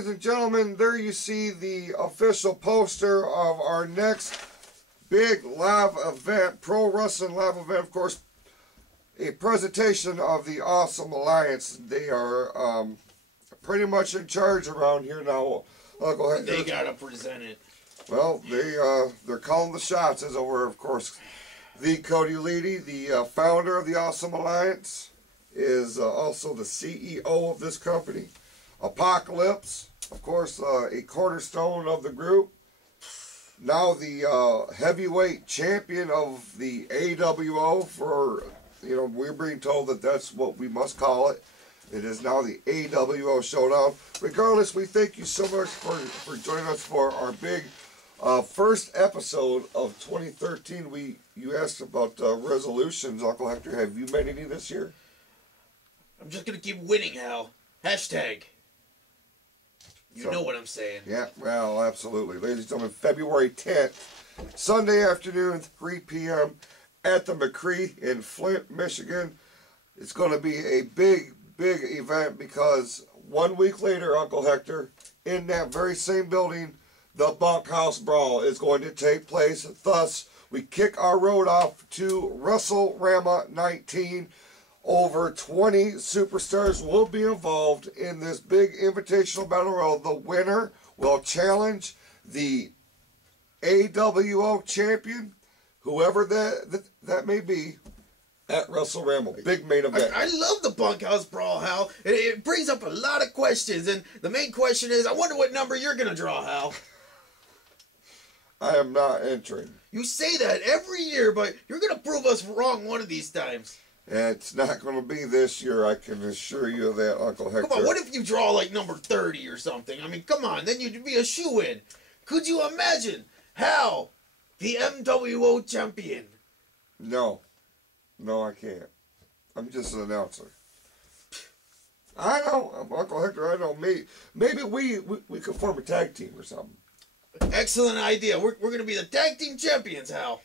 ladies and gentlemen, there you see the official poster of our next big live event, pro wrestling live event. Of course, a presentation of the Awesome Alliance. They are pretty much in charge around here now. Go ahead. They gotta present it. Well, they're calling the shots, as it were. Of course, the Cody Leedy, the founder of the Awesome Alliance, is also the CEO of this company. Apocalypse, of course, a cornerstone of the group. Now the heavyweight champion of the AWO for, we're being told that that's what we must call it. It is now the MWO Showdown. Regardless, we thank you so much for joining us for our big first episode of 2013. You asked about resolutions, Uncle Hector. Have you made any this year? I'm just gonna keep winning, Hal. Hashtag. You know what I'm saying. Yeah, well, absolutely. Ladies and gentlemen, February 10th, Sunday afternoon, 3 p.m. at the McCree in Flint, Michigan. It's going to be a big event because 1 week later, Uncle Hector, in that very same building, the Bunkhouse Brawl is going to take place. Thus, we kick our road off to WrestleRama 19. Over 20 superstars will be involved in this big invitational battle royal. The winner will challenge the AWO champion, whoever that may be, at WrestleRama. Big main event. I love the Bunkhouse Brawl, Hal. It brings up a lot of questions, and the main question is, I wonder what number you're going to draw, Hal. I am not entering. You say that every year, but you're going to prove us wrong one of these times. It's not going to be this year, I can assure you of that, Uncle Hector. Come on, what if you draw like number 30 or something? I mean, come on, then you'd be a shoo-in. Could you imagine Hal, the MWO champion? No, I can't. I'm just an announcer. I know, Uncle Hector, I know. Maybe we could form a tag team or something. Excellent idea. We're going to be the tag team champions, Hal.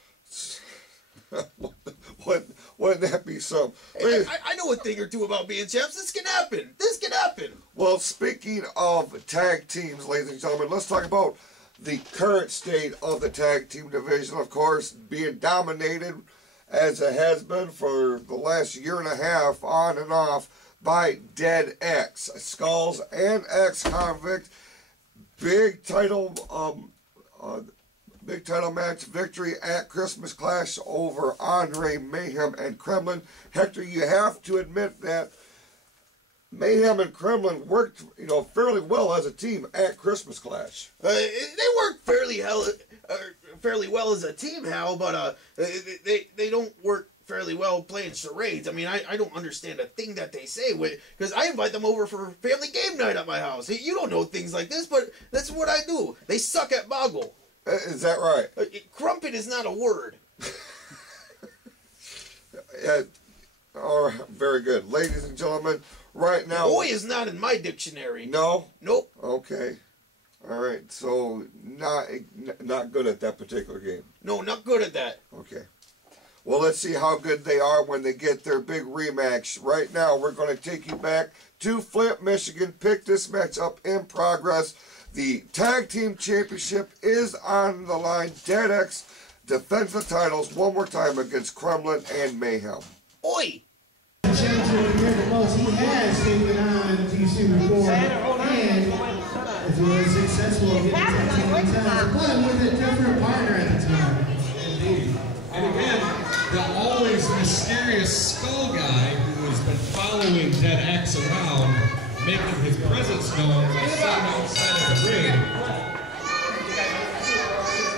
Wouldn't that be some? Hey, I know a thing or two about being champs. This can happen. This can happen. Well, speaking of tag teams, ladies and gentlemen, let's talk about the current state of the tag team division. Of course, being dominated, as it has been for the last year and a half, on and off, by Dead X, Skulls and Ex-Convict. Big title match victory at Christmas Clash over Onrey Mayhem and Kremlin. Hector, you have to admit that Mayhem and Kremlin worked, fairly well as a team at Christmas Clash. They work fairly well as a team, Hal, but they don't work fairly well playing charades. I mean, I don't understand a thing that they say, because I invite them over for family game night at my house. You don't know things like this, but that's what I do. They suck at Boggle. Is that right? Crumpet is not a word. All right, very good. Ladies and gentlemen, right now... Boy is not in my dictionary. No? Nope. Okay. All right, so not good at that particular game. No, not good at that. Okay. Well, let's see how good they are when they get their big rematch. Right now, we're going to take you back to Flint, Michigan. Pick this match up in progress. The Tag Team Championship is on the line. Dead X defends the titles one more time against Kremlin and Mayhem. Oi! The champion here the most, he has taken on TC before, and was really successful in getting tag team times, but with a different partner at the time. Indeed. And again, the always mysterious Skull guy who has been following Dead X around, making his presence known by sitting outside of the ring.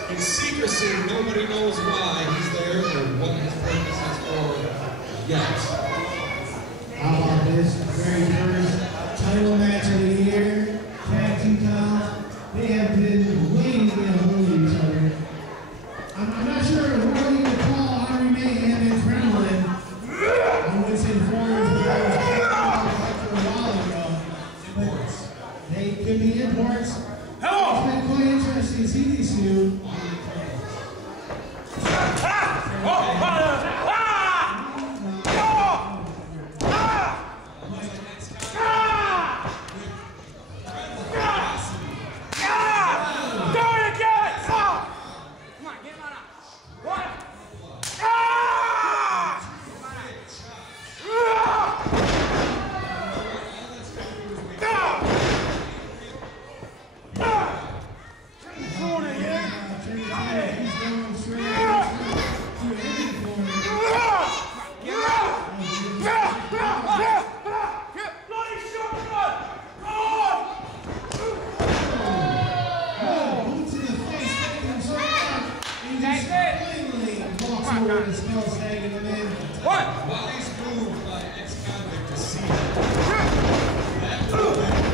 In secrecy, nobody knows why he's there or what his purpose is for yet. How about this very first title match of the year? Tag team titles. They have been waiting to get a hold of each other. I'm not sure what you would call Onrey Mayhem and Kremlin. I was informed that I was a while ago. But they could be imports. It's been quite interesting to see these two. While he's moved by ex-convict to see that would have been,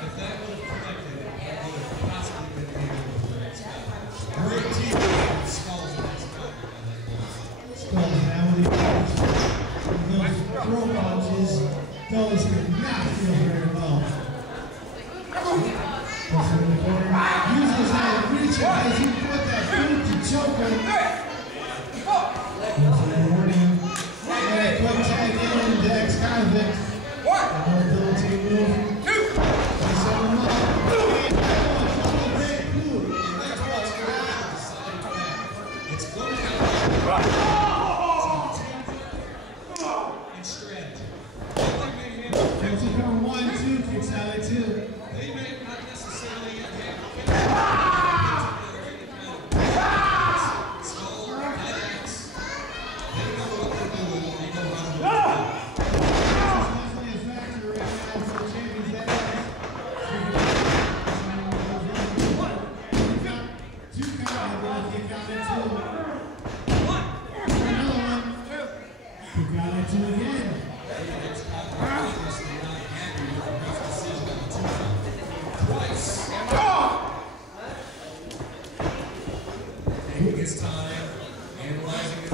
if that would have connected, that would have possibly been able for ex-convict. Great team with Skulls and ex-convict on that ball. Skulls now with those throw punches. Those did not feel very well. Uses that reach as he put that boot to choke him. Quick tag in to ex-convict. Double team move. It's going in strategy. It's a 1-2 kicks out at 2. They may not necessarily have his time analyzing his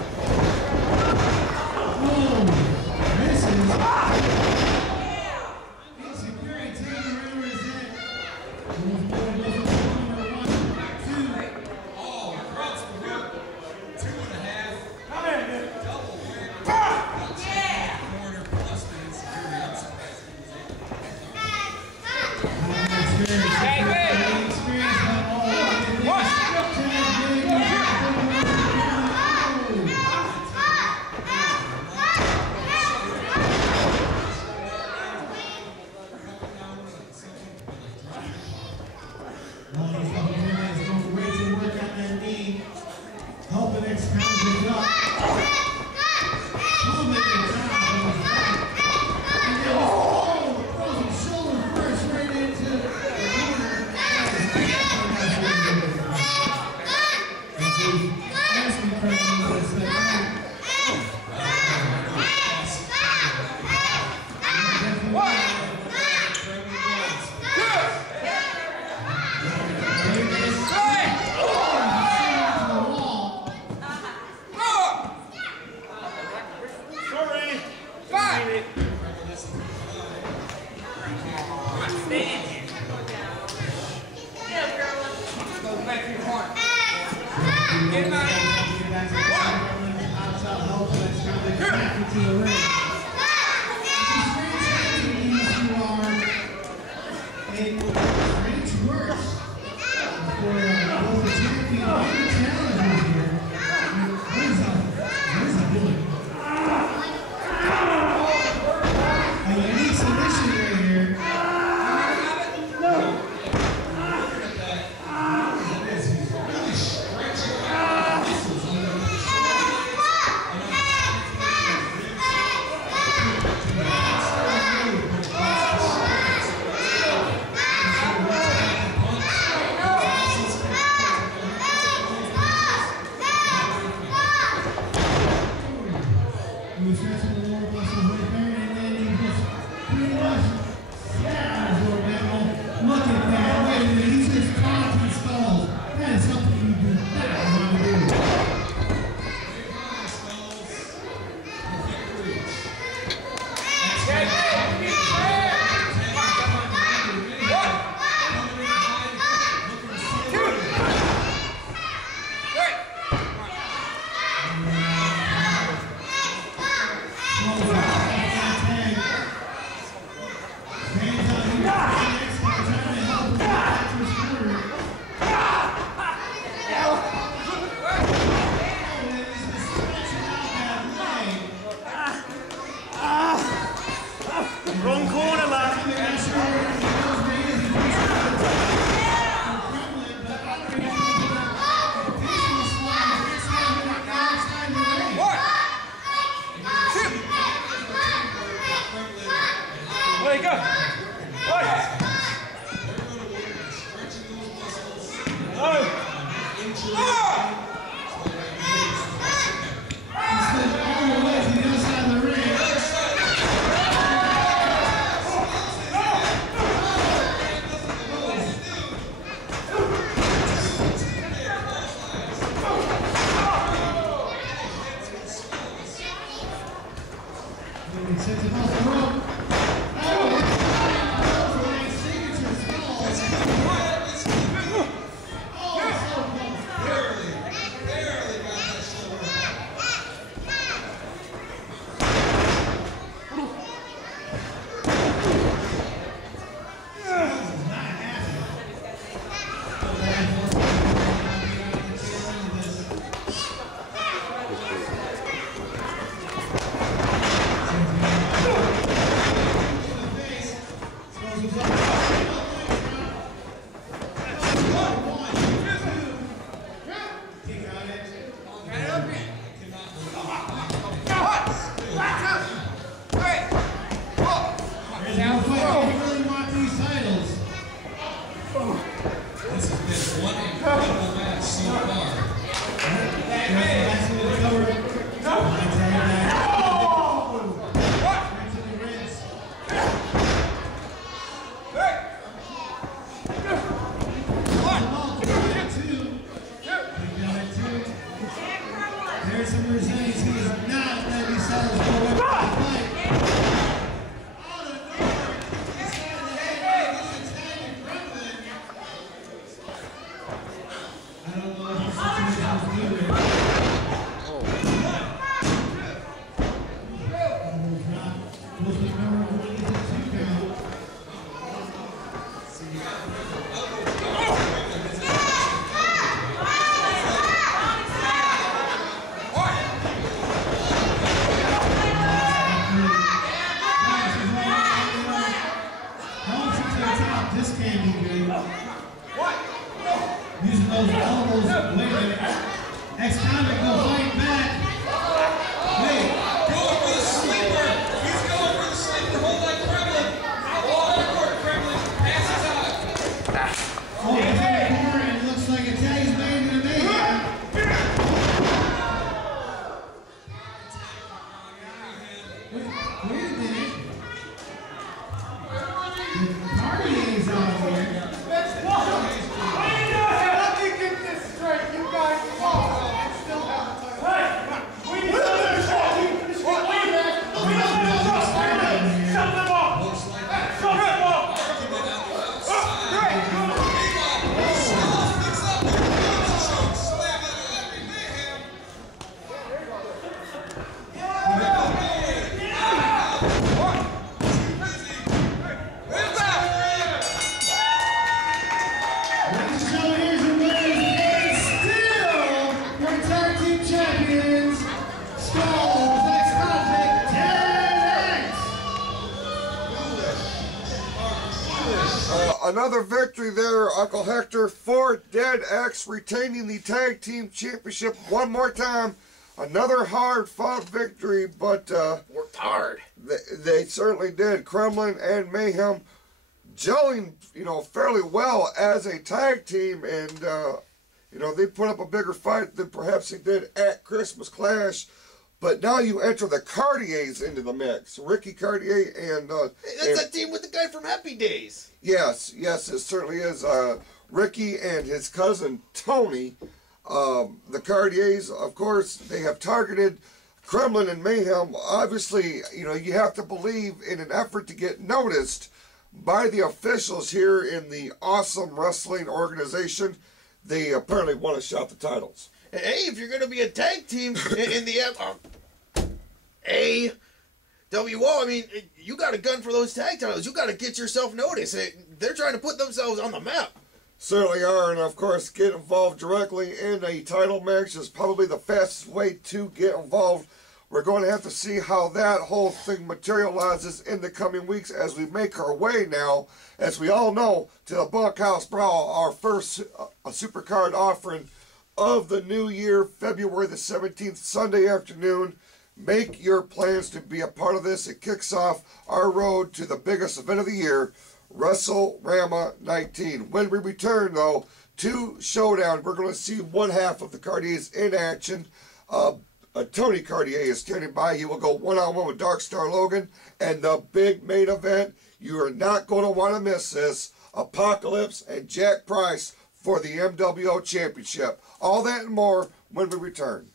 Another victory there, Uncle Hector, for Dead X, retaining the Tag Team Championship one more time. Another hard-fought victory, but worked hard. They certainly did. Kremlin and Mayhem gelling, fairly well as a tag team, and they put up a bigger fight than perhaps they did at Christmas Clash. But now you enter the Cartiers into the mix. Ricky Cartier and... that's that team with the guy from Happy Days. Yes, it certainly is. Ricky and his cousin Tony. The Cartiers, of course, they have targeted Kremlin and Mayhem. Obviously, you have to believe in an effort to get noticed by the officials here in the Awesome Wrestling organization. They apparently want to shot the titles. Hey, if you're going to be a tag team in the MWO, I mean, you got a gun for those tag titles. You got to get yourself noticed. They're trying to put themselves on the map. Certainly are, and of course, get involved directly in a title match is probably the fastest way to get involved. We're going to have to see how that whole thing materializes in the coming weeks as we make our way now, as we all know, to the Bunkhouse Brawl, our first supercard offering of the new year, February the 17th, Sunday afternoon. Make your plans to be a part of this. It kicks off our road to the biggest event of the year, WrestleRama 19. When we return, though, 2 showdowns. We're going to see one half of the Cartiers in action. Tony Cartier is standing by. He will go one-on-one with Dark Star Logan. And the big main event, you are not going to want to miss this. Apocalypse and Jack Price for the MWO Championship. All that and more when we return.